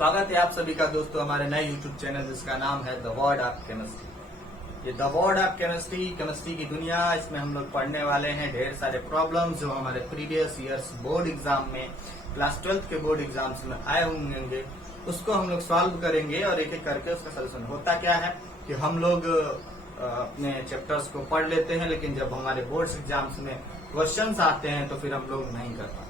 स्वागत है आप सभी का दोस्तों हमारे नए YouTube चैनल जिसका नाम है द वर्ड ऑफ केमिस्ट्री। ये द वर्ड ऑफ केमिस्ट्री की दुनिया, इसमें हम लोग पढ़ने वाले हैं ढेर सारे प्रॉब्लम्स जो हमारे प्रीवियस ईयर्स बोर्ड एग्जाम में, क्लास 12th के बोर्ड एग्जाम्स में आए होंगे, उसको हम लोग सॉल्व करेंगे और एक एक करके उसका सोल्यूशन। होता क्या है कि हम लोग अपने चैप्टर्स को पढ़ लेते हैं, लेकिन जब हमारे बोर्ड्स एग्जाम्स में क्वेश्चंस आते हैं तो फिर हम लोग नहीं कर पाते।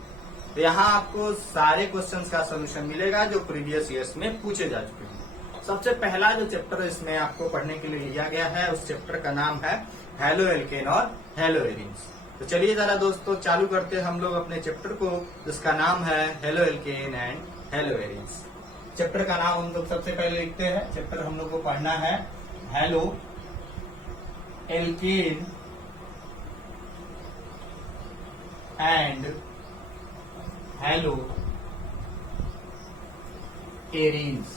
तो यहाँ आपको सारे क्वेश्चंस का सोल्यूशन मिलेगा जो प्रीवियस ईयर्स में पूछे जा चुके हैं। सबसे पहला जो चैप्टर इसमें आपको पढ़ने के लिए लिया गया है उस चैप्टर का नाम है हेलो एल्केन और हेलो एरिन्स। तो चलिए जरा दोस्तों चालू करते हैं हम लोग अपने चैप्टर को जिसका नाम है halo alkane and hello arenes. Chapter का नाम हम लोग सबसे पहले लिखते हैं। चैप्टर हम लोग को पढ़ना है halo alkane and hello arenes.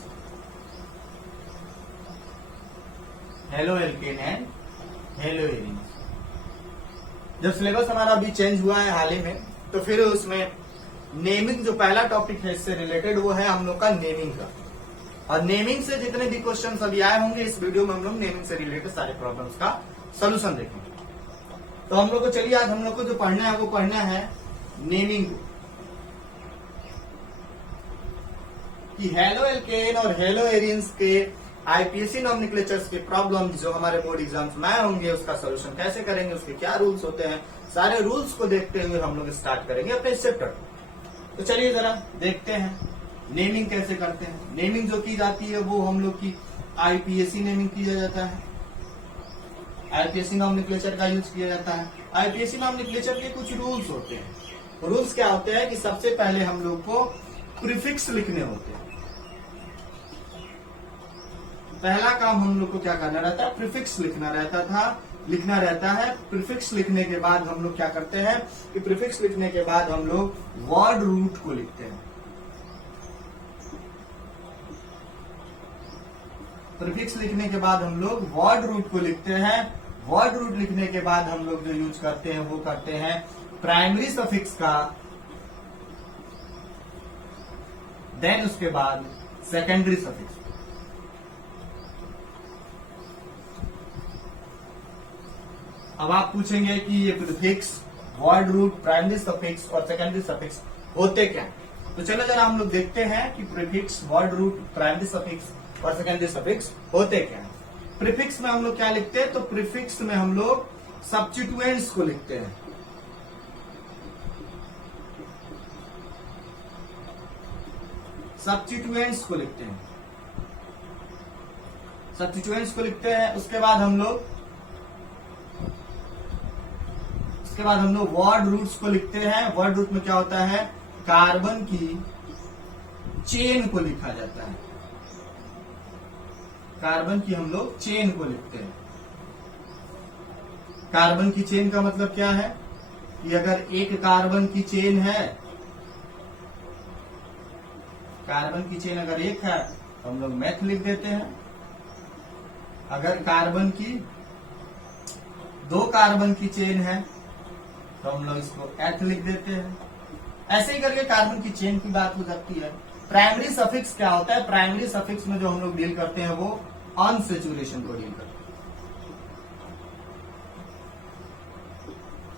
Halo alkane and hello arenes. जब सिलेबस हमारा अभी चेंज हुआ है हाल ही में, तो फिर उसमें नेमिंग जो पहला टॉपिक है इससे रिलेटेड वो है हम लोग का नेमिंग का। और नेमिंग से जितने भी क्वेश्चन अभी आए होंगे इस वीडियो में हम लोग नेमिंग से रिलेटेड सारे प्रॉब्लम्स का सोल्यूशन देखेंगे। तो हम लोग को चलिए आज हम लोग को जो पढ़ना है वो पढ़ना है नेमिंग को, कि हेलो एल्केन और हेलो एरिन्स के आईपीएससी नॉमेनक्लेचर्स के प्रॉब्लम जो हमारे बोर्ड एग्जाम्स में आए होंगे उसका सोल्यूशन कैसे करेंगे, उसके क्या रूल्स होते हैं, सारे रूल्स को देखते हुए हम लोग स्टार्ट करेंगे अपने इस चैप्टर को। तो चलिए जरा देखते हैं नेमिंग कैसे करते हैं। नेमिंग जो की जाती है वो हम लोग की आईपीएससी नेमिंग किया जाता है, आईपीएससी नॉमेनक्लेचर का यूज किया जाता है। आईपीएससी नॉमेनक्लेचर के कुछ रूल्स होते हैं। रूल्स क्या होते हैं कि सबसे पहले हम लोग को प्रीफिक्स लिखने होते हैं। पहला काम हम लोग को क्या करना रहता है, प्रीफिक्स लिखना रहता है। प्रीफिक्स लिखने के बाद हम लोग क्या करते हैं कि प्रीफिक्स लिखने के बाद हम लोग वर्ड रूट को लिखते हैं। प्रीफिक्स लिखने के बाद हम लोग वर्ड रूट को लिखते हैं। वर्ड रूट लिखने के बाद हम लोग जो यूज करते हैं वो करते हैं प्राइमरी सफिक्स का, देन उसके बाद सेकेंडरी सफिक्स। अब आप पूछेंगे कि ये prefix, word root, primary suffix और सेकेंडरी सफिक्स होते क्या? तो चलो जरा हम लोग देखते हैं कि prefix, word root, primary suffix और सेकेंडरी सफिक्स होते क्या है। प्रीफिक्स में हम लोग क्या लिखते हैं, तो प्रीफिक्स में हम लोग सब्स्टिट्यूएंट्स को लिखते हैं। सब्स्टिट्यूएंट्स को लिखते हैं, सब्स्टिट्यूएंट्स को लिखते हैं। उसके बाद हम लोग वर्ड रूट्स को लिखते हैं। वर्ड रूट में क्या होता है, कार्बन की चेन को लिखा जाता है। कार्बन की हम लोग चेन को लिखते हैं। कार्बन की चेन का मतलब क्या है कि अगर एक कार्बन की चेन है, कार्बन की चेन अगर एक है तो हम लोग मैथ लिख देते हैं। अगर कार्बन की दो कार्बन की चेन है तो हम लोग इसको एथ लिख देते हैं। ऐसे ही करके कार्बन की चेन की बात हो जाती है। प्राइमरी सफिक्स क्या होता है, प्राइमरी सफिक्स में जो हम लोग डील करते हैं वो अनसेचुरेशन को डील करते हैं।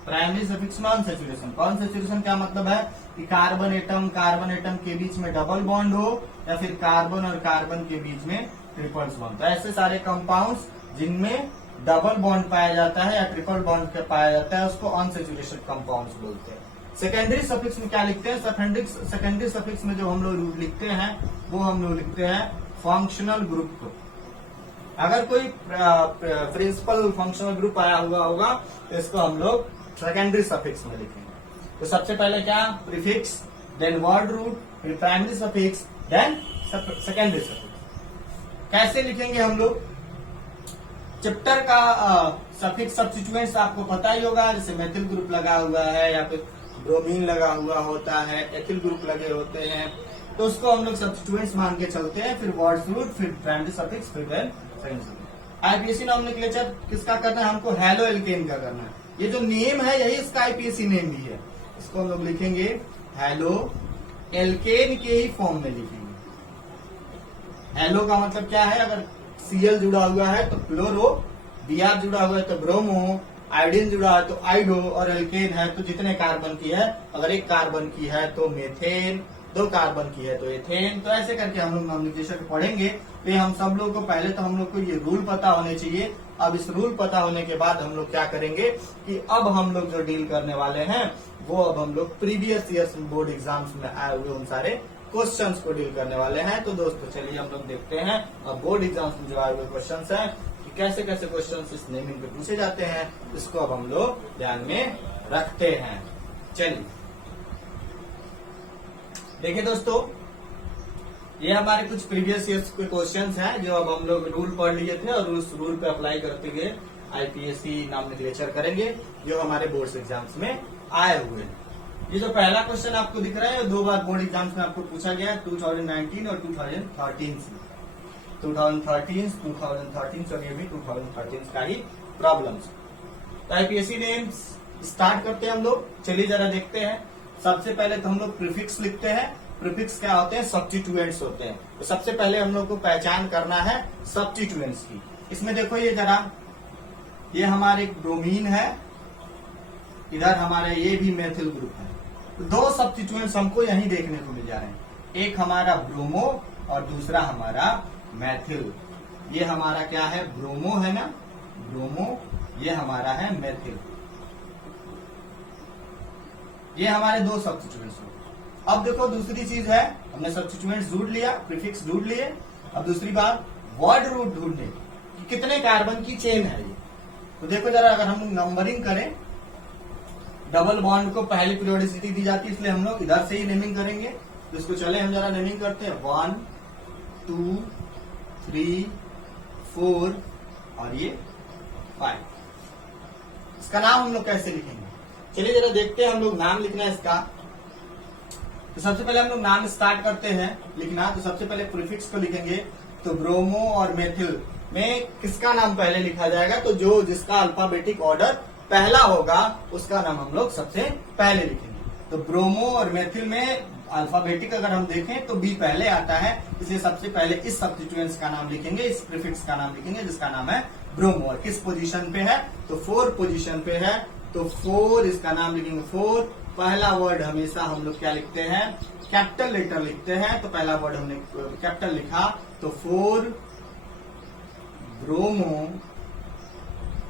प्राइमरी सफिक्स में अनसेचुरेशन। अनसेचुरेशन क्या मतलब है कि कार्बन एटम के बीच में डबल बॉन्ड हो या फिर कार्बन और कार्बन के बीच में ट्रिपल बॉन्ड। तो ऐसे सारे कंपाउंड्स जिनमें डबल बॉन्ड पाया जाता है या ट्रिपल बॉन्ड पाया जाता है उसको अनसेचुरेशन कंपाउंड्स बोलते हैं। सेकेंडरी सफिक्स में क्या लिखते हैं, सेकेंडरी सफिक्स में जो हम लोग लिखते हैं वो हम लोग लिखते हैं फंक्शनल ग्रुप को। अगर कोई प्रिंसिपल फंक्शनल ग्रुप आया हुआ होगा तो इसको हम लोग सेकेंडरी सफिक्स में लिखेंगे। तो सबसे पहले क्या, प्रीफिक्स, देन वर्ड रूट, फिर primary suffix, then secondary suffix. कैसे लिखेंगे हम लोग, चैप्टर का सफिक्स सब्स्टिट्यूएंट्स आपको पता ही होगा, जैसे मेथिल ग्रुप लगा हुआ है या फिर ब्रोमीन लगा हुआ होता है, एथिल ग्रुप लगे होते हैं, तो उसको हम लोग सब्स्टिट्यूएंट्स मान के चलते हैं। फिर वर्ड रूट, फिर प्राइमरी सफिक्स, फिर then secondary suffix. IUPAC nomenclature किसका करना है, हमको हेलो एल्केन का करना है। ये जो नेम है यही इसका आईपीएससी नेम भी है। इसको हम लोग लिखेंगे हेलो एल्केन के ही फॉर्म में लिखेंगे। हेलो का मतलब क्या है, अगर Cl जुड़ा हुआ है तो क्लोरो, Br जुड़ा हुआ है तो ब्रोमो, आयोडीन जुड़ा है तो आइडो, और एल्केन है तो जितने कार्बन की है, अगर एक कार्बन की है तो मेथेन, 2 कार्बन की है तो एथेन। तो ऐसे करके हम लोग नॉमिनेशन पढ़ेंगे। तो हम सब लोग को पहले तो हम लोग को ये रूल पता होने चाहिए। अब इस रूल पता होने के बाद हम लोग क्या करेंगे कि अब हम लोग जो डील करने वाले हैं वो अब हम लोग प्रीवियस ईयर्स बोर्ड एग्जाम्स में आए हुए उन सारे क्वेश्चंस को डील करने वाले हैं। तो दोस्तों चलिए हम लोग देखते हैं अब बोर्ड एग्जाम्स में जो आए हुए क्वेश्चंस हैं कि कैसे कैसे क्वेश्चंस इस नेमिंग पे पूछे जाते हैं, इसको अब हम लोग ध्यान में रखते हैं। चलिए देखिए दोस्तों, ये हमारे कुछ प्रीवियस ईयर्स के क्वेश्चंस हैं जो अब हम लोग रूल पढ़ लिए थे और उस रूल पे अप्लाई करते हुए आईपीएससी नॉमिनेचर करेंगे जो हमारे बोर्ड एग्जाम्स में आए हुए हैं। ये जो पहला क्वेश्चन आपको दिख रहा है 2 बार बोर्ड एग्जाम्स में आपको पूछा गया है, 2019 और 2013 से। 2013 और ये भी 2013 का ही प्रॉब्लम्स। तो आईपीएससी ने स्टार्ट करते हैं हम लोग। चलिए जरा देखते हैं। सबसे पहले तो हम लोग प्रीफिक्स लिखते हैं। प्रीफिक्स क्या होते हैं, सब्स्टिट्यूएंट्स होते हैं। तो सबसे पहले हम लोग को पहचान करना है सब्स्टिट्यूएंट्स की। इसमें देखो ये जरा, ये हमारे ब्रोमीन है, इधर हमारा ये भी मेथिल ग्रुप है। तो 2 सब्स्टिट्यूएंट्स हमको यहीं देखने को मिल जा रहे हैं, एक हमारा ब्रोमो और दूसरा हमारा मैथिल। ये हमारा क्या है, ब्रोमो है ना, ब्रोमो, ये हमारा है मैथिल। ये हमारे 2 सब्स्टिट्यूएंट्स हो। अब देखो दूसरी चीज है, हमने सब्स्टिट्यूएंट्स ढूंढ लिया, प्रीफिक्स ढूंढ लिए। अब दूसरी बात वर्ड रूट ढूंढने कि कितने कार्बन की चेन है ये। तो देखो जरा, अगर हम नंबरिंग करें, डबल बॉन्ड को पहली पीरियोडिसिटी दी जाती है, इसलिए हम लोग इधर से ही नेमिंग करेंगे। तो इसको चले हम जरा नेमिंग करते हैं। 1 2 3 4 और ये 5। इसका नाम हम लोग कैसे लिखेंगे, चलिए जरा देखते हैं। हम लोग नाम लिखना है इसका। तो सबसे पहले हम लोग नाम स्टार्ट करते हैं लिखना। तो सबसे पहले प्रीफिक्स को लिखेंगे। तो ब्रोमो और मेथिल में किसका नाम पहले लिखा जाएगा, तो जो जिसका अल्फाबेटिक ऑर्डर पहला होगा उसका नाम हम लोग सबसे पहले लिखेंगे। तो ब्रोमो और मेथिल में अल्फाबेटिक अगर हम देखें तो बी पहले आता है, इसलिए सबसे पहले इस सब्स्टिट्यूएंट्स का नाम लिखेंगे, इस प्रीफिक्स का नाम लिखेंगे जिसका नाम है ब्रोमो। और किस पोजीशन पे है, तो 4 पोजीशन पे है। तो 4 इसका नाम लिखेंगे। 4 पहला वर्ड हमेशा हम लोग क्या लिखते हैं, कैपिटल लेटर लिखते हैं। तो पहला वर्ड हमने कैपिटल लिखा, तो 4 ब्रोमो।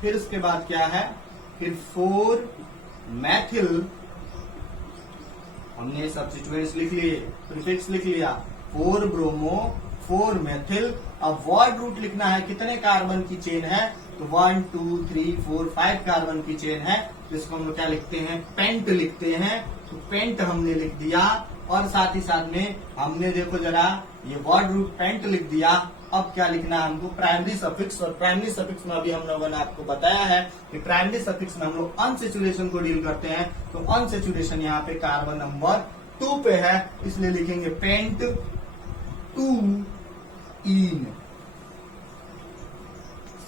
फिर उसके बाद क्या है, फिर 4 मैथिल। हमने सब्स्टिट्यूएंट्स लिख लिए, प्रीफिक्स लिख लिया, 4 ब्रोमो 4 मैथिल। अब वर्ड रूट लिखना है, कितने कार्बन की चेन है, तो 1 2 3 4 5 कार्बन की चेन है। तो इसको हम लोग क्या लिखते हैं, पेंट लिखते हैं। तो पेंट हमने लिख दिया। और साथ ही साथ में हमने देखो जरा ये वर्ड रूट पेंट लिख दिया। अब क्या लिखना है हमको, प्राइमरी सफिक्स। और प्राइमरी सफिक्स में अभी हम लोगों ने आपको बताया है कि प्राइमरी सफिक्स में हम लोग अनसेचुरेशन को डील करते हैं। तो अनसेचुरेशन यहाँ पे कार्बन नंबर 2 पे है, इसलिए लिखेंगे पेंट 2 इन।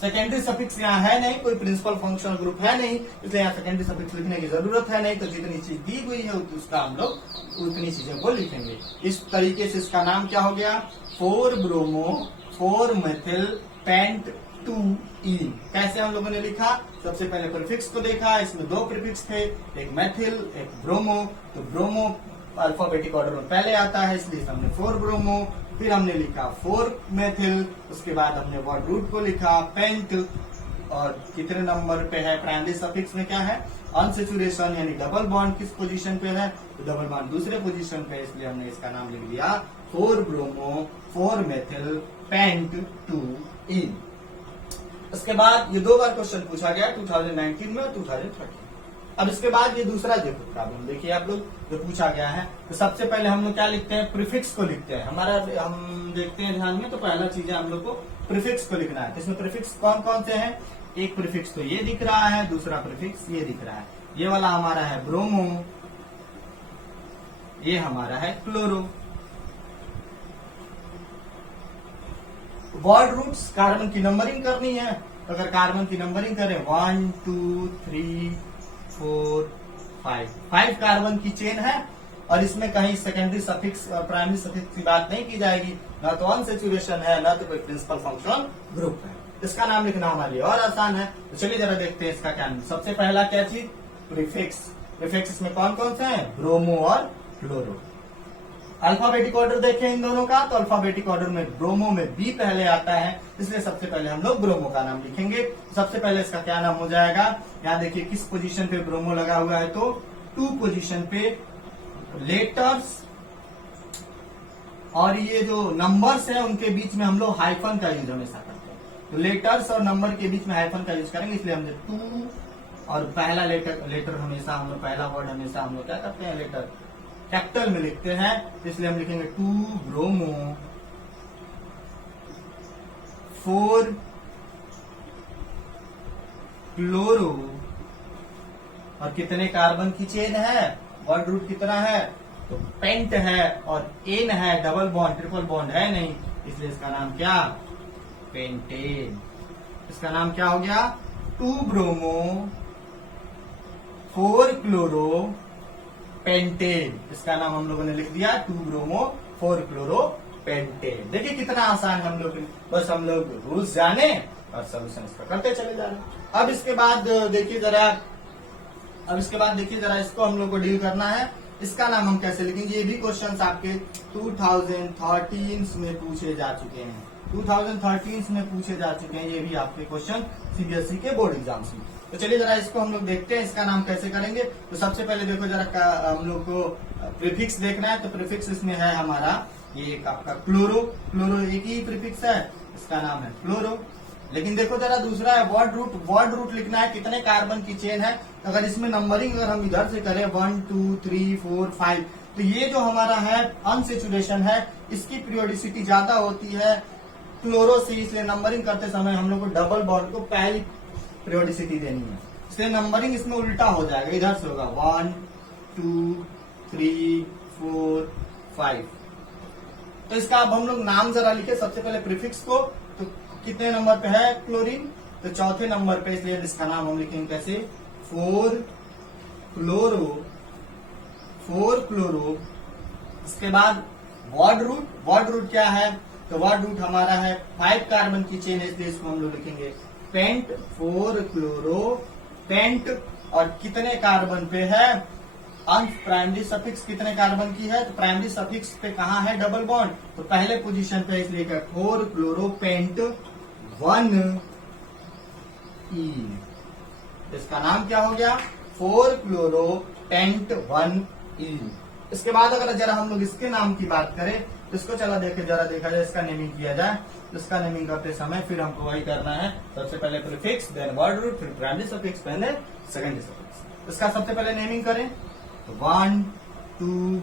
सेकेंडरी सफिक्स यहाँ है नहीं, कोई प्रिंसिपल फंक्शनल ग्रुप है नहीं, इसलिए यहाँ सेकेंडरी सफिक्स लिखने की जरूरत है नहीं। तो जितनी चीज दी हुई है उसका हम लोग उतनी चीजों को लिखेंगे। इस तरीके से इसका नाम क्या हो गया, 4 ब्रोमो 4 मेथिल पेंट 2 इन। कैसे हम लोगों ने लिखा, सबसे पहले प्रीफिक्स को देखा, इसमें 2 प्रीफिक्स थे, एक मेथिल एक ब्रोमो। तो ब्रोमो अल्फाबेटिक ऑर्डर में पहले आता है, इसलिए हमने 4 ब्रोमो। फिर हमने लिखा 4 मेथिल। उसके बाद हमने वर्ड रूट को लिखा पेंट। और कितने नंबर पे है, प्राइमरी सफिक्स में क्या है, अनसेचुरेशन यानी डबल बॉन्ड किस पोजीशन पे है, तो डबल बॉन्ड दूसरे पोजीशन पे, इसलिए हमने इसका नाम लिख दिया 4 ब्रोमो 4 मेथिल पेंट 2 इन। उसके बाद ये 2 बार क्वेश्चन पूछा गया 2019 में और 2013। अब इसके बाद ये दूसरा देखो प्रॉब्लम देखिए आप लोग, जो पूछा गया है। तो सबसे पहले हम लोग क्या लिखते हैं, प्रीफिक्स को लिखते हैं। हम देखते हैं ध्यान में, तो पहला चीज है हम लोग को प्रीफिक्स को लिखना है। इसमें प्रीफिक्स कौन कौन से हैं, एक प्रीफिक्स तो ये दिख रहा है, दूसरा प्रीफिक्स ये दिख रहा है। ये वाला हमारा है ब्रोमो, ये हमारा है क्लोरो। वर्ड रूट्स कार्बन की नंबरिंग करनी है, तो अगर कार्बन की नंबरिंग करें 1 2 3 4 5 कार्बन की चेन है। और इसमें कहीं सेकेंडरी सफिक्स और प्राइमरी सफिक्स की बात नहीं की जाएगी, न तो अनसेचुरेशन है न तो कोई प्रिंसिपल फंक्शनल ग्रुप है। इसका नाम लिखना हमारे लिए और आसान है। तो चलिए जरा देखते हैं इसका क्या नाम। सबसे पहला क्या चीज, प्रीफिक्स। प्रीफिक्स इसमें कौन कौन से हैं, ब्रोमो और फ्लोरो। अल्फाबेटिक ऑर्डर देखें इन दोनों का, तो अल्फाबेटिक ऑर्डर में ब्रोमो में बी पहले आता है, इसलिए सबसे पहले हम लोग ब्रोमो का नाम लिखेंगे। सबसे पहले इसका क्या नाम हो जाएगा, यहाँ देखिए किस पोजीशन पे ब्रोमो लगा हुआ है, तो 2 पोजीशन पे लेटर्स और ये जो नंबर्स है उनके बीच में हम लोग हाइफन का यूज हमेशा करते हैं। तो लेटर्स और नंबर के बीच में हाइफन का यूज करेंगे, इसलिए हमने 2 और पहला लेटर हमेशा हम लोग, पहला वर्ड हमेशा हम लोग क्या करते हैं, लेटर कैपिटल में लिखते हैं, इसलिए हम लिखेंगे 2 ब्रोमो 4 क्लोरो। और कितने कार्बन की चेन है, वर्ड रूट कितना है, तो पेंट है और एन है, डबल बॉन्ड ट्रिपल बॉन्ड है नहीं, इसलिए इसका नाम क्या, पेंटेन। इसका नाम क्या हो गया, 2 ब्रोमो 4 क्लोरो पेंटेन। इसका नाम हम लोगों ने लिख दिया 2 ब्रोमो 4 क्लोरो पेंटेन। देखिए कितना आसान है, हम लोग बस हम लोग रूल्स जाने और सोल्यूशन इसका करते चले जा रहे हैं। अब इसके बाद देखिए जरा इसको हम लोग को डील करना है। इसका नाम हम कैसे लिखेंगे, ये भी क्वेश्चंस आपके 2013 में पूछे जा चुके हैं, 2013 में पूछे जा चुके हैं ये भी आपके क्वेश्चन सीबीएसई के बोर्ड एग्जाम्स में। तो चलिए जरा इसको हम लोग देखते हैं, इसका नाम कैसे करेंगे। तो सबसे पहले देखो जरा हम लोग को प्रीफिक्स देखना है, तो प्रीफिक्स इसमें है हमारा ये एक आपका क्लोरो। क्लोरो एक ही प्रीफिक्स है, इसका नाम है क्लोरो। लेकिन देखो जरा दूसरा है वर्ड रूट। वर्ड रूट लिखना है कितने कार्बन की चेन है। अगर इसमें नंबरिंग अगर हम इधर से करें 1 2 3 4 5, तो ये जो हमारा है अनसेचुरेशन है, इसकी पीरियोडिसिटी ज्यादा होती है क्लोरो से, इसलिए नंबरिंग करते समय हम लोग को डबल बॉन्ड को पहली पीरियोडिसिटी देनी है, इसलिए नंबरिंग इसमें उल्टा हो जाएगा, इधर से होगा 1 2 3 4 5। तो इसका अब हम लोग नाम जरा लिखे, सबसे पहले प्रीफिक्स को, तो कितने नंबर पे है क्लोरीन, तो चौथे नंबर पे, इसलिए इसका नाम हम लिखेंगे कैसे, 4 क्लोरो 4 क्लोरो। इसके बाद वर्ड रूट। वर्ड रूट क्या है, तो वर्ड रूट हमारा है 5 कार्बन की चेन है, इसलिए इसको हम लोग लिखेंगे पेंट 4 क्लोरो पेंट। और कितने कार्बन पे है, अंश प्राइमरी सफिक्स कितने कार्बन की है, तो प्राइमरी सफिक्स पे कहाँ है डबल बॉन्ड, तो पहले पोजीशन पे, इसलिए 4 क्लोरो पेंट 1 ईन। इसका नाम क्या हो गया, 4 क्लोरो पेंट 1 ईन। इसके बाद अगर जरा हम लोग इसके नाम की बात करें, तो इसको चला देखा जाए, इसका नेमिंग किया जाए। इसका नेमिंग करते समय फिर हमको वही करना है, सबसे पहले प्रीफिक्स, देन वर्ड रूट, फिर प्राइमरी सफिक्स, पहले सेकेंडरी सफिक्स। इसका सबसे पहले नेमिंग करें, तो 1 2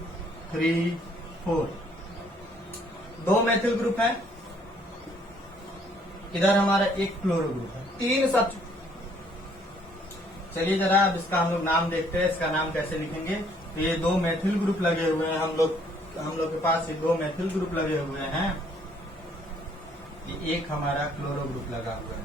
3 4 2 मेथिल ग्रुप है, इधर हमारा एक क्लोरो ग्रुप है, 3 सब। चलिए जरा अब इसका हम लोग नाम देखते हैं, इसका नाम कैसे लिखेंगे। तो ये 2 मेथिल ग्रुप लगे हुए हैं, हम लोग के पास ये 2 मेथिल ग्रुप लगे हुए हैं, ये एक हमारा क्लोरो ग्रुप लगा हुआ है।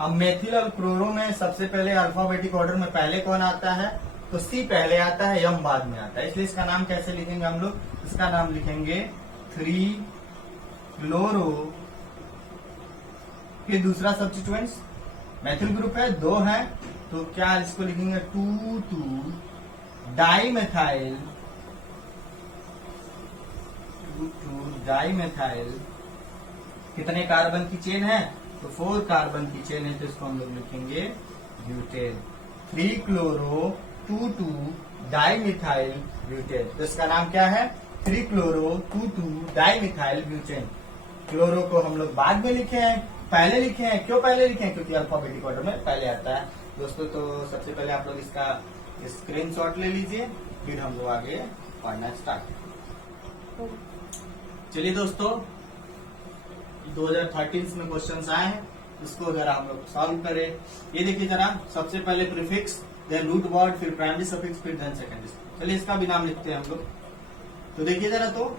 अब मेथिल और क्लोरो में सबसे पहले अल्फाबेटिक ऑर्डर में पहले कौन आता है, तो सी पहले आता है, एम बाद में आता है, इसलिए इसका नाम कैसे लिखेंगे हम लोग, इसका नाम लिखेंगे 3 क्लोरो। फिर दूसरा सब्स्टिट्यूएंट्स मेथिल ग्रुप है, 2 है, तो क्या इसको लिखेंगे 2 2 डाइमेथाइल 2 डाइमेथाइल। कितने कार्बन की चेन है, तो 4 कार्बन की चेन है, तो इसको हम लोग लिखेंगे ब्यूटेन। 3 chloro 2 2 dimethyl butane. तो इसका नाम क्या है, 3 क्लोरो 2 2 डाइमिथाइल ब्यूटेन। क्लोरो को हम लोग बाद में लिखे हैं, पहले लिखे हैं। क्यों पहले लिखे हैं, क्योंकि अल्फाबेटिक ऑर्डर में पहले आता है दोस्तों। तो सबसे पहले आप लोग इसका स्क्रीनशॉट ले लीजिए, फिर हम लोग आगे पढ़ना स्टार्ट। चलिए दोस्तों, 2013 में क्वेश्चंस आए हैं, इसको जरा हम लोग सॉल्व करें। ये देखिए जरा, सबसे पहले प्रीफिक्स, देन रूट वर्ड, फिर प्राइमरी सफिक्स, फिर देन सेकेंडरी सफिक्स। चलिए इसका भी नाम लिखते हैं हम लोग। तो देखिए जरा, तो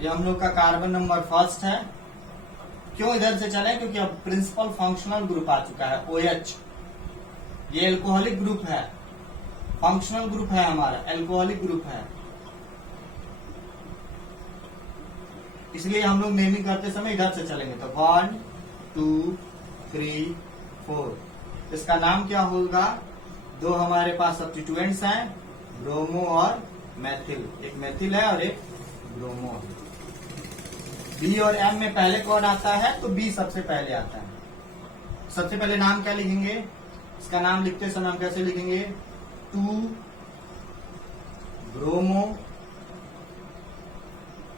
ये हम लोग का कार्बन नंबर फर्स्ट है। क्यों इधर से चले, क्योंकि अब प्रिंसिपल फंक्शनल ग्रुप आ चुका है OH, ये एल्कोहलिक ग्रुप है। फंक्शनल ग्रुप है हमारा, एल्कोहलिक ग्रुप है, इसलिए हम लोग नेमिंग करते समय इधर से चलेंगे। तो 1 2 3 4 इसका नाम क्या होगा? दो हमारे पास सब्स्टिट्यूएंट्स हैं, ब्रोमो और मैथिल। एक मैथिल है और एक ब्रोमो है। बी और एम में पहले कौन आता है? तो बी सबसे पहले आता है। सबसे पहले नाम क्या लिखेंगे? इसका नाम लिखते समय हम कैसे लिखेंगे? 2 ब्रोमो,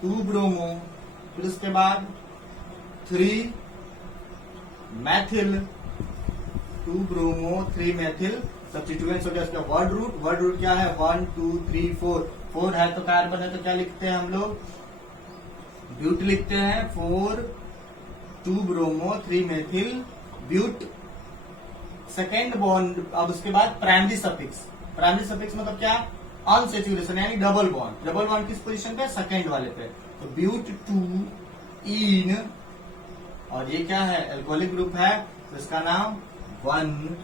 2 ब्रोमो, फिर उसके बाद 3 मैथिल, 2 ब्रोमो 3 मैथिल। सब्स्टिट्यूएंट्स हो गया उसका वर्ड रूट। वर्ड रूट क्या है? 1 2 3 4। 4 है तो कार्बन है तो क्या लिखते हैं हम लोग? ब्यूट लिखते हैं। 4 2 bromo 3 methyl but. Second bond. अब उसके बाद प्राइमरी सफिक्स। प्राइमरी सफिक्स मतलब क्या? अनसेचुरेशन यानी डबल बॉन्ड। डबल बॉन्ड किस पोजीशन पे? सेकेंड वाले पे। तो ब्यूट 2 इन, और ये क्या है? एल्कोहलिक ग्रुप है तो इसका नाम 1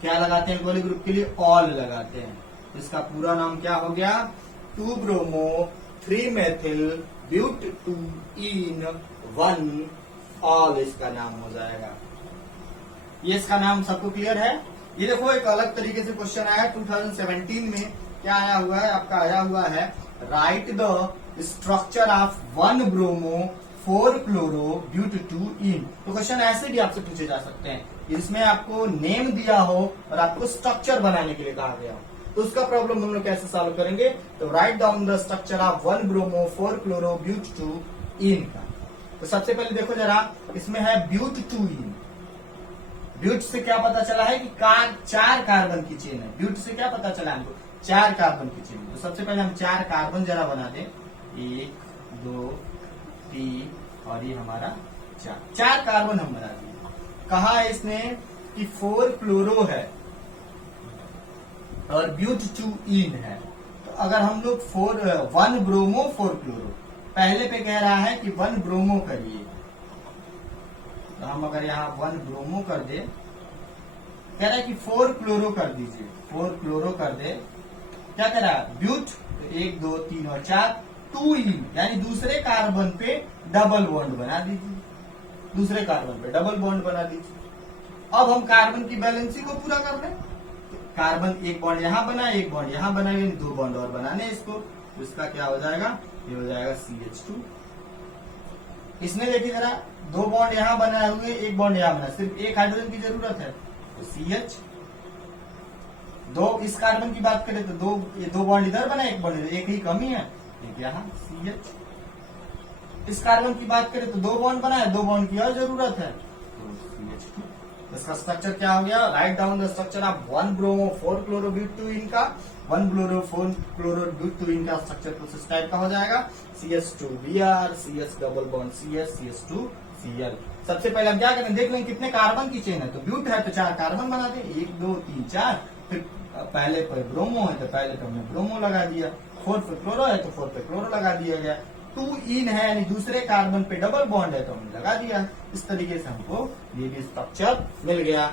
क्या लगाते हैं एल्कोहलिक ग्रुप के लिए? ऑल लगाते हैं। इसका पूरा नाम क्या हो गया? 2 bromo 3 methyl but 2 ene 1 ol इसका नाम हो जाएगा। ये इसका नाम सबको क्लियर है? ये देखो एक अलग तरीके से क्वेश्चन आया 2017 में। क्या आया हुआ है? आपका आया हुआ है write the structure of 1 bromo 4 chloro but 2 ene. तो क्वेश्चन ऐसे भी आपसे पूछे जा सकते हैं, इसमें आपको नेम दिया हो और आपको स्ट्रक्चर बनाने के लिए कहा गया हो, तो उसका प्रॉब्लम हम लोग कैसे सॉल्व करेंगे? तो write down the structure of 1 bromo 4 chloro but 2 ene का। तो सबसे पहले देखो जरा, इसमें है ब्यूट 2 इन। ब्यूट से क्या पता चला है कि 4 कार्बन की चेन है। ब्यूट से क्या पता चला हमको? 4 कार्बन की चेन। तो सबसे पहले हम 4 कार्बन जरा बना दें। 1 2 3 और ये हमारा 4 कार्बन हम बना दिए। कहा है इसने कि 4 क्लोरो है और ब्यूट 2 इन है। तो अगर हम लोग 1 ब्रोमो 4 क्लोरो, पहले पे कह रहा है कि 1 ब्रोमो करिए, तो हम अगर यहाँ 1 ब्रोमो कर दे, कह रहा है कि 4 क्लोरो कर दीजिए, 4 क्लोरो कर दे। क्या कह रहा है? ब्यूट 1 2 3 और 4 2 इन यानी दूसरे कार्बन पे डबल बॉन्ड बना दीजिए। दूसरे कार्बन पे डबल बॉन्ड बना दीजिए। अब हम कार्बन की बैलेंसिंग को पूरा कर लें। कार्बन एक बॉन्ड यहां बना, एक बॉन्ड यहां बना, 2 बॉन्ड और बनाने इसको। तो इसका क्या हो जाएगा? ये हो जाएगा CH2। इसने देखिए जरा, 2 बॉन्ड यहां बनाए हुए, एक बॉन्ड यहां बना, सिर्फ एक हाइड्रोजन की जरूरत है तो CH। 2 इस कार्बन की बात करें तो 2 बॉन्ड इधर बना, एक बॉन्ड इधर, एक ही कमी है, एक यहाँ CH। इस कार्बन की बात करें तो 2 बॉन्ड बना है, 2 बॉन्ड की और जरूरत है तो CH2। इसका स्ट्रक्चर क्या हो गया? Write down the structure of 1 bromo 4 chloro but 2 ene का। 1 ब्रोमो 4 क्लोरो ब्यूट 2 इन का स्ट्रक्चर कुछ इस टाइप का हो जाएगा। CH2Br CH double bond CH CH2Cl। सबसे पहले हम क्या करें? देख लें कितने कार्बन की चेन है। तो ब्यूट है तो 4 कार्बन बना दें, 1 2 3 4। फिर पहले पर ब्रोमो है तो पहले पर हमने ब्रोमो लगा दिया। 4 पे क्लोरो है तो 4 पे क्लोरो लगा दिया गया। 2 इन है यानी दूसरे कार्बन पे डबल बॉन्ड है तो हमने लगा दिया। इस तरीके से हमको ये भी स्ट्रक्चर मिल गया।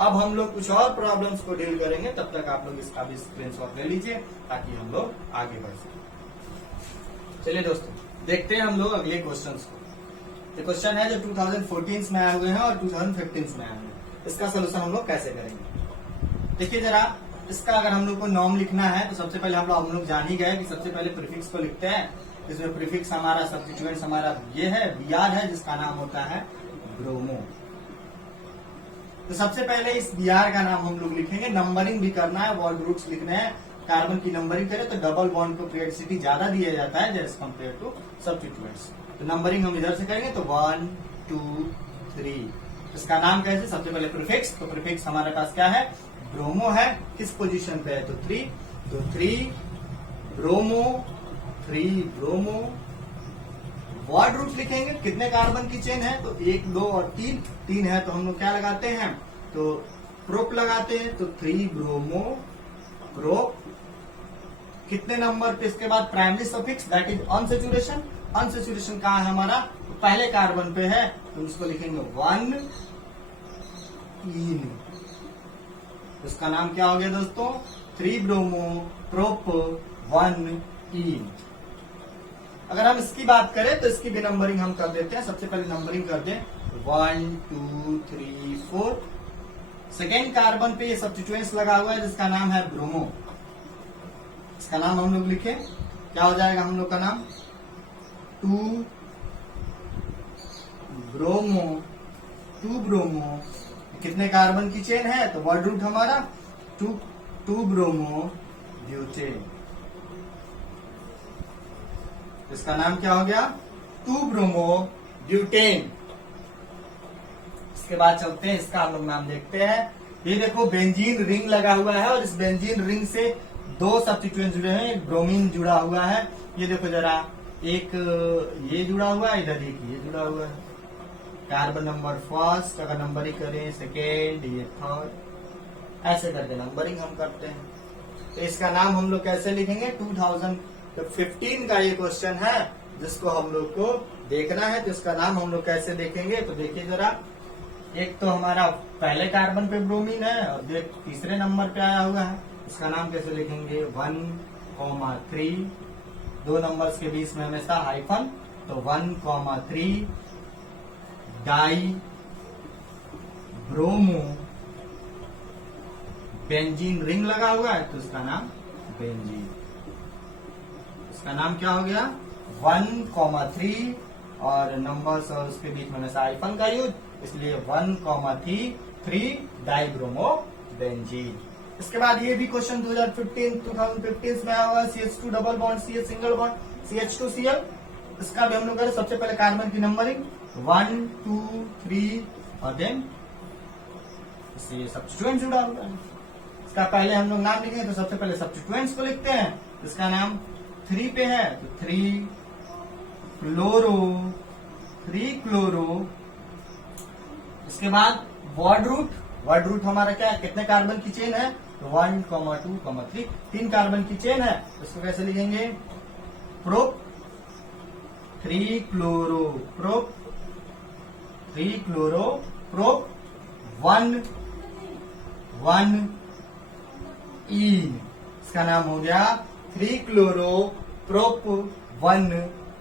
अब हम लोग कुछ और प्रॉब्लम्स को डील करेंगे, तब तक आप लोग इसका भी स्क्रीनशॉट ले लीजिए ताकि हम लोग आगे बढ़ सकें। चलिए दोस्तों, देखते हैं हम लोग अगले क्वेश्चंस को। ये क्वेश्चन है जो 2014 में आए हुए हैं और 2015 में आए हुए हैं। इसका सोल्यूशन हम लोग कैसे करेंगे? देखिए जरा, इसका अगर हम लोग को नॉर्म लिखना है तो सबसे पहले हम लोग जान ही गए कि सबसे पहले प्रीफिक्स को लिखते हैं। इसमें प्रीफिक्स हमारा सब्स्टिट्यूएंट्स हमारा ये है Br है, जिसका नाम होता है ब्रोमो। तो सबसे पहले इस Br का नाम हम लोग लिखेंगे। नंबरिंग भी करना है, वर्ड रूट्स लिखने हैं। कार्बन की नंबरिंग करें तो डबल बॉन्ड को पीरियडिसिटी ज्यादा दिया जाता है एज कम्पेयर टू सब्स्टिट्यूएंट्स। तो नंबरिंग हम इधर से करेंगे तो 1 2 3। इसका नाम कैसे? सबसे पहले प्रीफिक्स। तो प्रीफिक्स हमारे पास क्या है? ब्रोमो है। किस पोजीशन पे है? तो 3। तो 3 ब्रोमो 3 ब्रोमो। वर्ड रूट लिखेंगे, कितने कार्बन की चेन है? तो 1 2 और 3 है तो हम लोग क्या लगाते हैं? तो प्रोप लगाते हैं। तो 3 ब्रोमो प्रोप। कितने नंबर पे? इसके बाद primary suffix that is unsaturation. Unsaturation कहाँ है हमारा? तो पहले कार्बन पे है तो उसको लिखेंगे 1 इन। इसका नाम क्या हो गया दोस्तों? 3 ब्रोमो प्रोप 1 ईन। अगर हम इसकी बात करें तो इसकी भी नंबरिंग हम कर देते हैं। सबसे पहले नंबरिंग कर दें 1 2 3 4। सेकेंड कार्बन पे ये सब्स्टिट्यूएंट्स लगा हुआ है जिसका नाम है ब्रोमो। इसका नाम हम लोग लिखे, क्या हो जाएगा हम लोग का नाम 2 ब्रोमो 2 ब्रोमो। कितने कार्बन की चेन है तो वर्ड रूट हमारा 2 ब्रोमो ब्यूटेन। इसका नाम क्या हो गया 2 ब्रोमो ब्यूटेन। इसके बाद चलते हैं, इसका हम लोग नाम देखते हैं। ये देखो बेंजीन रिंग लगा हुआ है और इस बेंजीन रिंग से 2 सब्स्टिट्यूएंट जुड़े हैं, एक ब्रोमीन जुड़ा हुआ है। ये देखो जरा, एक ये जुड़ा हुआ है, इधर एक ये जुड़ा हुआ है। कार्बन नंबर फर्स्ट, अगर नंबरिंग करें सेकेंड, ये थर्ड, ऐसे करके नंबरिंग हम करते हैं। तो इसका नाम हम लोग कैसे लिखेंगे 2015 का ये क्वेश्चन है जिसको हम लोग को देखना है। तो इसका नाम हम लोग कैसे देखेंगे तो देखिए जरा, एक तो हमारा पहले कार्बन पे ब्रोमीन है और तीसरे नंबर पे आया हुआ है। इसका नाम कैसे लिखेंगे 1,3, 2 नंबर्स के बीच में हमेशा हाइफन, तो 1,3 डाई ब्रोमो बेंजीन रिंग लगा हुआ है तो इसका नाम बेंजीन। इसका नाम क्या हो गया 1,3 और नंबर्स और उसके बीच में हमेशा हाइफन का यूज, इसलिए 1,3 डाइब्रोमो बेंजीन। इसके बाद ये भी क्वेश्चन 2015 में आया हुआ CH2 double bond CH single bond CH2Cl। इसका भी हम लोग करें सबसे पहले कार्बन की नंबरिंग 1 2 3 और देन इससे सब्स्टिट्यूएंट जुड़ा हुआ है। इसका पहले हम लोग नाम लिखेंगे तो सबसे पहले सब्स्टिट्यूएंट्स को लिखते हैं। इसका नाम 3 पे है तो 3 क्लोरो। इसके बाद वर्ड रूट हमारा क्या है, कितने कार्बन की चेन है तो 1, 2, 3, 3 कार्बन की चेन है। इसको कैसे लिखेंगे प्रोप 3 क्लोरो प्रोप 1 ईन। इसका नाम हो गया 3 क्लोरो प्रोप 1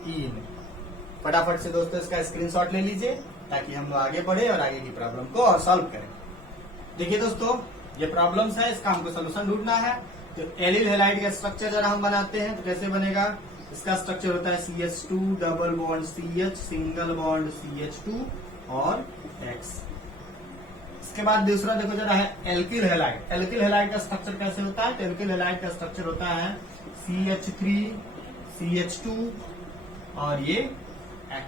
ईन। फटाफट से दोस्तों इसका स्क्रीनशॉट ले लीजिए ताकि हम लोग आगे बढ़े और आगे की प्रॉब्लम को और सॉल्व करें। देखिए दोस्तों, ये प्रॉब्लम्स है, इसका हमको सोल्यूशन ढूंढना है। तो एलिल हैलाइड का स्ट्रक्चर जरा हम बनाते हैं तो कैसे बनेगा। इसका स्ट्रक्चर होता है CH2 double bond CH single bond CH2 और X। इसके बाद दूसरा देखो जरा है एल्किल हैलाइड। एल्किल हैलाइड का स्ट्रक्चर कैसे होता है तो एल्किल हैलाइड का स्ट्रक्चर होता है CH3 CH2 और ये X।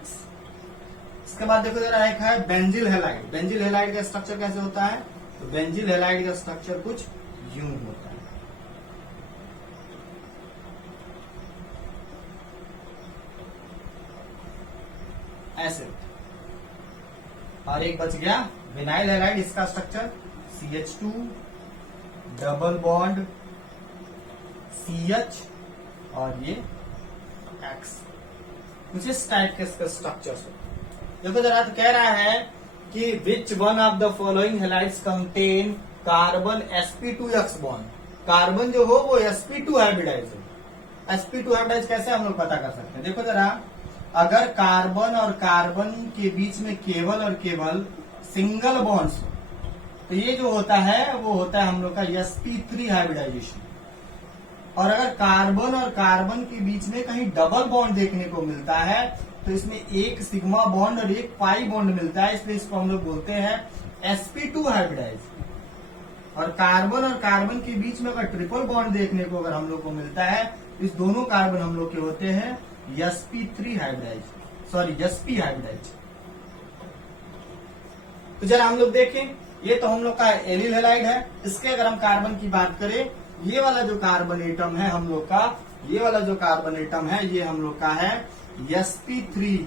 इसके बाद देखो जरा एक है बेंजिल हैलाइड। बेंजिल हैलाइड का स्ट्रक्चर कैसे होता है तो बेंजिल हैलाइड का स्ट्रक्चर कुछ यूं होता है। ऐसे। और एक बच गया विनाइल हैलाइड। इसका structure CH2 double bond CH और ये X। कुछ इस टाइप के इसका स्ट्रक्चर है। देखो जरा, तो कह रहा है कि which one of the following halides contain carbon sp2x bond. Carbon जो हो वो sp2 हाइब्रिडाइज है। sp2 हाइब्रिडाइज कैसे हम लोग पता कर सकते हैं। देखो जरा, अगर कार्बन और कार्बन के बीच में केवल और केवल सिंगल बॉन्ड्स हो तो ये जो होता है वो होता है हम लोग का sp3 हाइब्रिडाइजेशन। और अगर कार्बन और कार्बन के बीच में कहीं डबल बॉन्ड देखने को मिलता है तो इसमें एक सिग्मा बॉन्ड और एक पाई बॉन्ड मिलता है, इसलिए इसको हम लोग बोलते हैं sp2 हाइब्रिडाइज। और कार्बन के बीच में अगर ट्रिपल बॉन्ड देखने को अगर हम लोग को मिलता है तो इस दोनों कार्बन हम लोग के होते हैं sp3 hybridise, sorry sp hybridise. तो जरा हम लोग देखें, ये तो हम लोग का एलिल हैलाइड है। इसके अगर हम कार्बन की बात करें, ये वाला जो कार्बन एटम है हम लोग का, ये वाला जो कार्बन एटम है ये हम लोग का है sp3।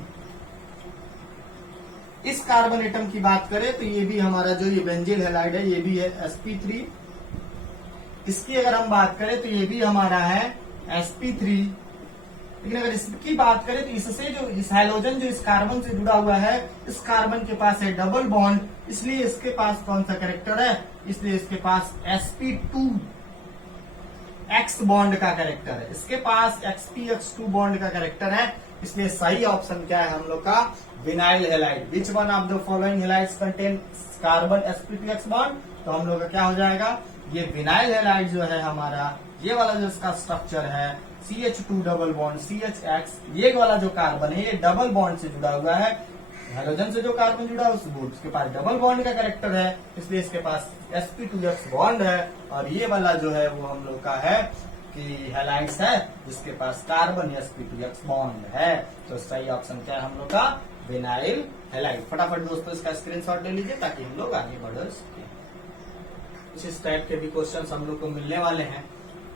इस कार्बन एटम की बात करें तो ये भी हमारा जो ये बेंजिल हैलाइड है ये भी है sp3। इसकी अगर हम बात करें तो ये भी हमारा है sp3। लेकिन अगर इसकी बात करें तो इससे जो इस हैलोजन जो इस कार्बन से जुड़ा हुआ है, इस कार्बन के पास है डबल बॉन्ड, इसलिए इसके पास कौन सा कैरेक्टर है, इसलिए इसके पास sp2 एक्स बॉन्ड का कैरेक्टर है, इसके पास sp(H2) बॉन्ड का कैरेक्टर है, इसलिए सही ऑप्शन क्या है हम लोग का, vinyl halide. Which one of the following halides contain carbon sp2x bond, तो हम लोग का क्या हो जाएगा, ये विनाइल हैलाइड जो है हमारा, ये वाला जो इसका स्ट्रक्चर है CH2 डबल बॉन्ड CHX, ये वाला जो कार्बन है ये डबल बॉन्ड से जुड़ा हुआ है, हाइड्रोजन से जो कार्बन जुड़ा है उसके पास डबल बॉन्ड का कैरेक्टर है, इसलिए इसके पास sp2x बॉन्ड है। और ये वाला जो है वो हम लोग का है कि हैलाइड्स है जिसके पास कार्बन sp2x बॉन्ड है। तो सही ऑप्शन क्या है हम लोग का, विनाइल हैलाइड। फटाफट दोस्तों इसका स्क्रीनशॉट ले लीजिए ताकि हम लोग आगे बढ़ सके। इस टाइप के भी क्वेश्चन हम लोग को मिलने वाले हैं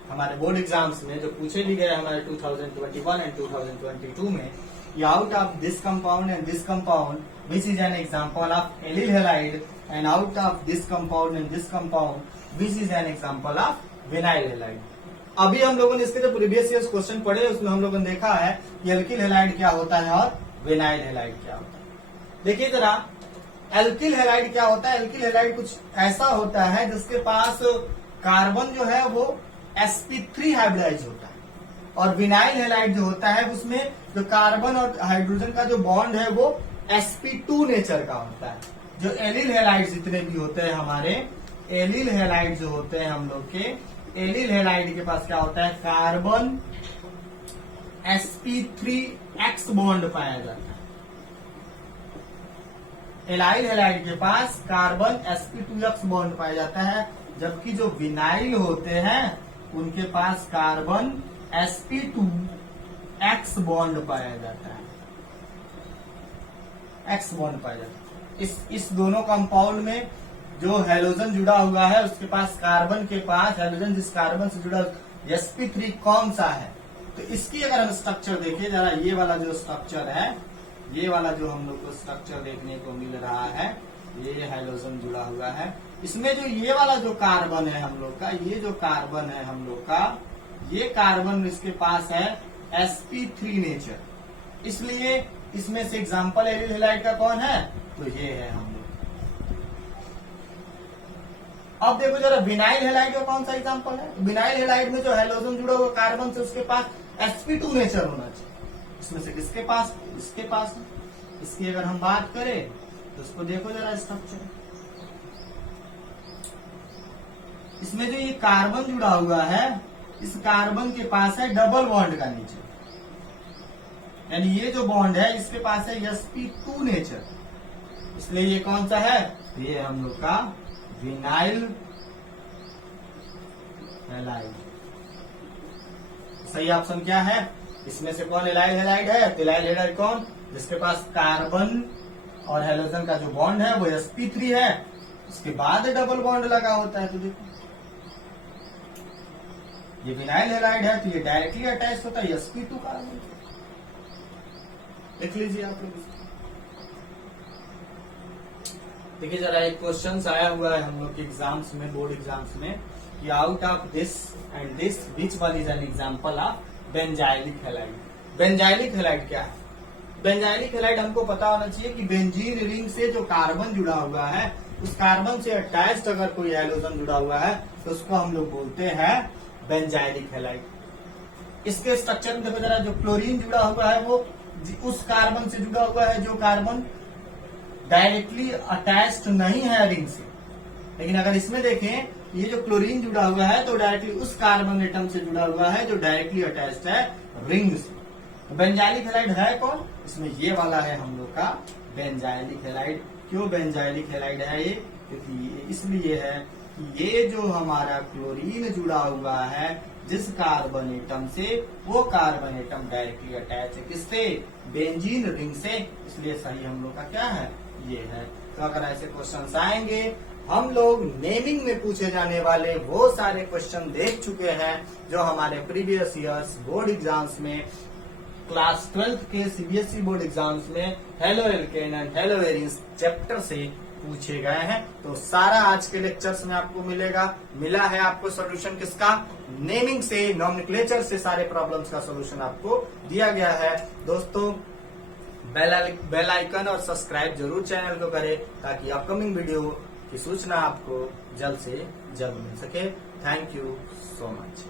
हमारे बोर्ड एग्जाम्स में, जो पूछे भी गए हमारे 2021 एंड 2022 में। Out of this compound and this compound which is an example of allyl halide, and out of this compound and this compound which is an example of vinyl halide. अभी हम लोगों ने इसके जो प्रीवियस ईयर क्वेश्चन पढ़े उसमें हम लोगों ने देखा है कि एल्किल हैलाइड क्या होता है और विनाइल हैलाइड क्या होता है। देखिए जरा, एल्किल हैलाइड क्या होता है, एल्किल हैलाइड कुछ ऐसा होता है जिसके पास कार्बन जो है वो sp3 हाइब्रिडाइज होता है, और विनाइल हैलाइड जो होता है उसमें जो कार्बन और हाइड्रोजन का जो बॉन्ड है वो sp2 नेचर का होता है। जो एलिल हैलाइड जितने भी होते हैं हमारे, एलिल हैलाइड जो होते हैं हम लोग के, एलिल हैलाइड के पास क्या होता है, कार्बन sp3x बॉन्ड पाया जाता है। एलाइल हैलाइड के पास कार्बन sp2x बॉन्ड पाया जाता है, जबकि जो विनाइल होते हैं उनके पास कार्बन sp2x बॉन्ड पाया जाता है, x बॉन्ड पाया जाता है। इस दोनों कंपाउंड में जो हैलोजन जुड़ा हुआ है उसके पास कार्बन के पास, हैलोजन जिस कार्बन से जुड़ा sp3 कौन सा है, तो इसकी अगर हम स्ट्रक्चर देखिए जरा, ये वाला जो स्ट्रक्चर है, ये वाला जो हम लोग को स्ट्रक्चर देखने को मिल रहा है, ये हैलोजन जुड़ा हुआ है, इसमें जो ये वाला जो कार्बन है हम लोग का, ये जो कार्बन है हम लोग का, ये कार्बन इसके पास है sp3 नेचर, इसलिए इसमें से एग्जाम्पल एलिल हैलाइड का कौन है, तो ये है हम लोग। अब देखो जरा, विनाइल हैलाइड का कौन सा एग्जाम्पल है, विनाइल हैलाइड में जो हैलोजन जुड़ा हुआ कार्बन से उसके पास sp2 नेचर होना चाहिए, इसमें से किसके पास, इसके पास। इसकी अगर हम बात करें तो इसको देखो जरा स्ट्रक्चर, इसमें जो ये कार्बन जुड़ा हुआ है इस कार्बन के पास है डबल बॉन्ड का नेचर, यानी ये जो बॉन्ड है इसके पास है sp2 नेचर, इसलिए ये कौन सा है, ये हम लोग का विनाइल हैलाइड। सही ऑप्शन क्या है, इसमें से कौन एलाइल हैलाइड है, तो एलाइल हैलाइड कौन, जिसके पास कार्बन और हैलोजन का जो बॉन्ड है वो sp3 है, उसके बाद डबल बॉन्ड लगा होता है। तो देखो ये विनाइल हैलाइड है तो ये डायरेक्टली अटैच होता है sp2 कार्बन। देख लीजिए आप लोग, देखिए जरा एक क्वेश्चन आया हुआ है हम लोग के एग्जाम्स में, बोर्ड एग्जाम्स में, कि out of this and this which one is an example of benzylic halide. Benzylic halide क्या है, बेंजाइलिक हैलाइड हमको पता होना चाहिए कि बेंजीन रिंग से जो कार्बन जुड़ा हुआ है उस कार्बन से अटैच्ड अगर कोई हैलोजन जुड़ा हुआ है तो उसको हम लोग बोलते हैं बेंजाइलिक हैलाइड। इसके स्ट्रक्चर में देखो जरा, जो क्लोरीन जुड़ा हुआ है वो उस कार्बन से जुड़ा हुआ है जो कार्बन डायरेक्टली अटैच्ड नहीं है रिंग से, लेकिन अगर इसमें देखें ये जो क्लोरीन जुड़ा हुआ है तो डायरेक्टली उस कार्बन एटम से जुड़ा हुआ है जो डायरेक्टली अटैच्ड है रिंग से। तो बेंजाइलिक हैलाइड है कौन, इसमें ये वाला है हम लोग का बेंजाइलिक हैलाइड। क्यों बेंजाइलिक हैलाइड है ये, क्योंकि इसलिए है कि ये जो हमारा क्लोरीन जुड़ा हुआ है जिस कार्बन एटम से, वो कार्बन एटम डायरेक्टली अटैच है किससे, बेंजीन रिंग से, इसलिए सही हम लोग का क्या है, ये है। तो अगर ऐसे क्वेश्चन आएंगे, हम लोग नेमिंग में पूछे जाने वाले वो सारे क्वेश्चन देख चुके हैं जो हमारे प्रीवियस ईयर्स बोर्ड एग्जाम्स में, क्लास 12th के सीबीएसई बोर्ड एग्जाम्स में halo alkane and hello variance chapter से पूछे गए हैं। तो सारा आज के लेक्चर्स में आपको मिला है आपको सोल्यूशन किसका, नेमिंग से, नॉमेनक्लेचर से सारे प्रॉब्लम्स का सोल्यूशन आपको दिया गया है। दोस्तों बेल आइकन और सब्सक्राइब जरूर चैनल को करें ताकि अपकमिंग वीडियो की सूचना आपको जल्द से जल्द मिल सके। Thank you so much.